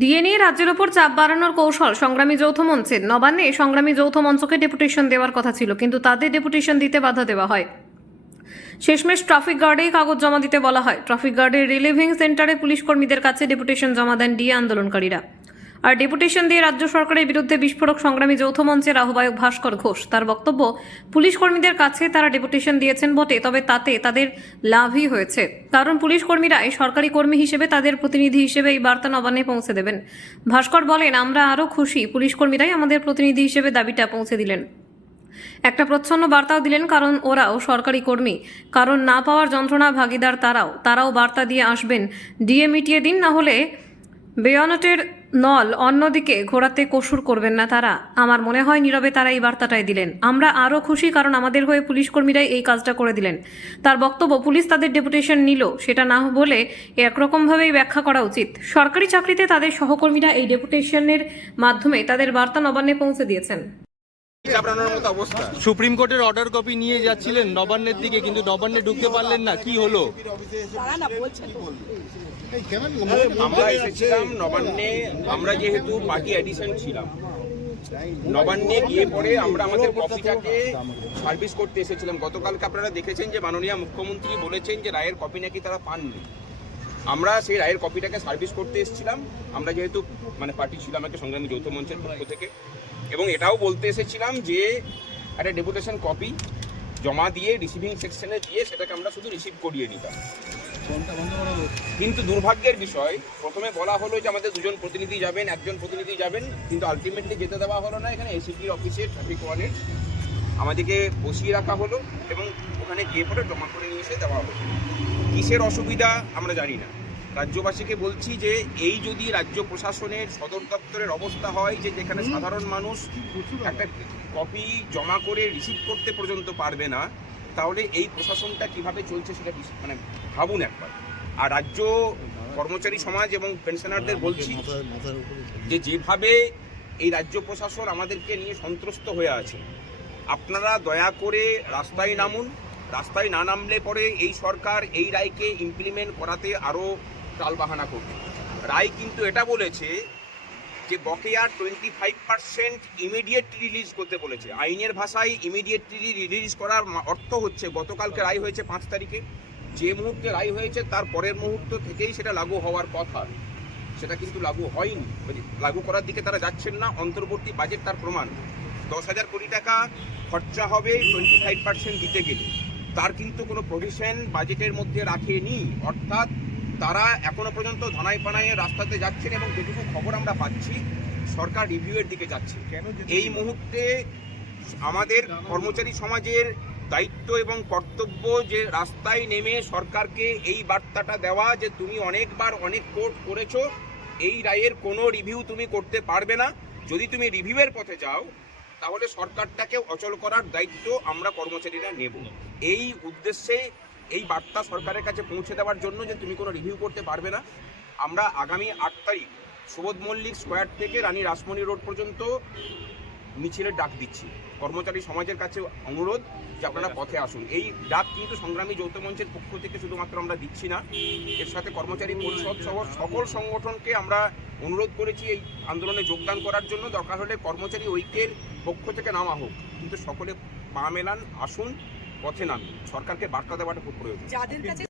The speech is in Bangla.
ডিএনএ রাজ্যের ওপর চাপ বাড়ানোর কৌশল সংগ্রামী যৌথ মঞ্চের নবান্নে সংগ্রামী যৌথ মঞ্চকে ডেপুটেশন দেওয়ার কথা ছিল, কিন্তু তাদের ডেপুটেশন দিতে বাধা দেওয়া হয়। শেষমেশ ট্রাফিক গার্ডেই কাগজ জমা দিতে বলা হয়। ট্রাফিক গার্ডের রিলিভিং সেন্টারে পুলিশ কর্মীদের কাছে ডেপুটেশন জমা দেন ডিএ আন্দোলনকারীরা। আর ডেপুটেশন দিয়ে রাজ্য সরকারের বিরুদ্ধে বিস্ফোরক সংগ্রামী যৌথ মঞ্চের আহ্বায়ক ভাস্কর ঘোষ। তার বক্তব্য, পুলিশ কর্মীদের কাছে তারা ডেপুটেশন দিয়েছেন বটে, তবে তাতে তাদের লাভই হয়েছে। কারণ পুলিশ কর্মীরাই সরকারি কর্মী হিসেবে তাদের প্রতিনিধি হিসেবে এই বার্তা নবান্নে পৌঁছে দেবেন। ভাস্কর বলেন, আমরা আরও খুশি, পুলিশ কর্মীরাই আমাদের প্রতিনিধি হিসেবে দাবিটা পৌঁছে দিলেন। একটা প্রচ্ছন্ন বার্তাও দিলেন, কারণ ওরাও সরকারি কর্মী। কারণ না পাওয়ার যন্ত্রণা ভাগিদার তারাও। তারাও বার্তা দিয়ে আসবেন। ডিএ মিটিয়ে দিন না হলে বেয়নটের নল, অন্যদিকে ঘোরাতে কসুর করবেন না তারা। আমার মনে হয় নীরবে তারা এই বার্তাটাই দিলেন। আমরা আরও খুশি কারণ আমাদের হয়ে পুলিশ কর্মীরাই এই কাজটা করে দিলেন। তার বক্তব্য, পুলিশ তাদের ডেপুটেশন নিল, সেটা না বলে একরকমভাবেই ব্যাখ্যা করা উচিত। সরকারি চাকরিতে তাদের সহকর্মীরা এই ডেপুটেশনের মাধ্যমে তাদের বার্তা নবান্নে পৌঁছে দিয়েছেন। সুপ্রিম কোর্টের অর্ডার কপি নিয়ে যাচ্ছিলেন নবান্নের দিকে কিন্তু নবান্নে ঢুকতে পারলেন না। কি হলো? আমরা এসেছিলাম নবান্নে আমরা যেহেতু পার্টি অ্যাডিশন ছিলাম। নবান্নে গিয়ে পরে আমরা আমাদের কপিটাকে সার্ভিস করতে এসেছিলাম। গতকালকে আপনারা দেখেছেন যে মাননীয় মুখ্যমন্ত্রী বলেছেন যে রায়ের কপি নাকি তারা পাননি। আমরা সেই রায়ের কপিটাকে সার্ভিস করতে এসেছিলাম। আমরা যেহেতু মানে পার্টি ছিলাম একটা সংগ্রামী যৌথ মঞ্চের পক্ষ থেকে। এবং এটাও বলতে এসেছিলাম যে একটা ডেপুটেশন কপি জমা দিয়ে রিসিভিং সেকশনে দিয়ে সেটাকে আমরা শুধু রিসিভ করিয়ে নিতাম। কিন্তু দুর্ভাগ্যের বিষয়, প্রথমে বলা হলো যে আমাদের দুজন প্রতিনিধি যাবেন, একজন প্রতিনিধি যাবেন, কিন্তু আলটিমেটলি যেতে দেওয়া হলো না এখানে এসিপির অফিসে ট্রাফিক ওয়ানে আমাদেরকে বসিয়ে রাখা হলো এবং ওখানে গিয়ে পরে জমা করে নিয়ে এসে দেওয়া হলো। কিসের অসুবিধা আমরা জানি না। রাজ্যবাসীকে বলছি যে এই যদি রাজ্য প্রশাসনের সদর দপ্তরের অবস্থা হয় যে যেখানে সাধারণ মানুষ একটা কপি জমা করে রিসিভ করতে পর্যন্ত পারবে না তাহলে এই প্রশাসনটা কীভাবে চলছে সেটা মানে ভাবুন একবার। আর রাজ্য কর্মচারী সমাজ এবং পেনশনারদের বলছি যে যেভাবে এই রাজ্য প্রশাসন আমাদেরকে নিয়ে সন্ত্রস্ত হয়ে আছে আপনারা দয়া করে রাস্তায় নামুন। রাস্তায় না নামলে পরে এই সরকার এই রায়কে ইমপ্লিমেন্ট করাতে আরও টালবাহানা করবে। রায় কিন্তু এটা বলেছে যে বকেয়া twenty five percent immediately release করতে বলেছে। আইনের ভাষায় ইমিডিয়েটলি রিলিজ করার অর্থ হচ্ছে, গতকালকে রায় হয়েছে পাঁচ তারিখে। যে মুহূর্তে রায় হয়েছে, তার পরের মুহূর্ত থেকেই সেটা লাগু হওয়ার কথা। সেটা কিন্তু লাগু হয়নি। লাগু করার দিকে তারা যাচ্ছেন না। অন্তর্বর্তী বাজেট তার প্রমাণ। দশ হাজার কোটি টাকা খরচা হবে টোয়েন্টি ফাইভ পার্সেন্ট দিতে গেলে। তার কিন্তু কোনো প্রভিশন বাজেটের মধ্যে রাখেনি। অর্থাৎ তারা এখনও পর্যন্ত ধনাই পানাইয়ে রাস্তাতে যাচ্ছেন এবং যেটুকু খবর আমরা পাচ্ছি সরকার রিভিউয়ের দিকে যাচ্ছে। এই মুহূর্তে আমাদের কর্মচারী সমাজের দায়িত্ব এবং কর্তব্য যে রাস্তায় নেমে সরকারকে এই বার্তাটা দেওয়া যে তুমি অনেকবার অনেক কোর্ট করেছ এই রায়ের কোনো রিভিউ তুমি করতে পারবে না। যদি তুমি রিভিউয়ের পথে যাও তাহলে সরকারটাকে অচল করার দায়িত্ব আমরা কর্মচারীরা নেব। এই উদ্দেশ্যে এই বার্তা সরকারের কাছে পৌঁছে দেওয়ার জন্য যে তুমি কোনো রিভিউ করতে পারবে না আমরা আগামী আট তারিখ সুবোধ মল্লিক স্কোয়ার থেকে রানী রাসমণি রোড পর্যন্ত মিছিলের ডাক দিচ্ছি। কর্মচারী সমাজের কাছে অনুরোধ যে আপনারা পথে আসুন। এই ডাক কিন্তু সংগ্রামী যৌথ মঞ্চের পক্ষ থেকে শুধুমাত্র আমরা দিচ্ছি না এর সাথে কর্মচারী পরিষদ সহ সকল সংগঠনকে আমরা অনুরোধ করেছি এই আন্দোলনে যোগদান করার জন্য। দরকার হলে কর্মচারী ঐক্যের পক্ষ থেকে নামা হোক। কিন্তু সকলে পা মেলান আসুন। পথে নামি। সরকারকে বার্তা দেওয়াটা খুব প্রয়োজন। যাদের কাছে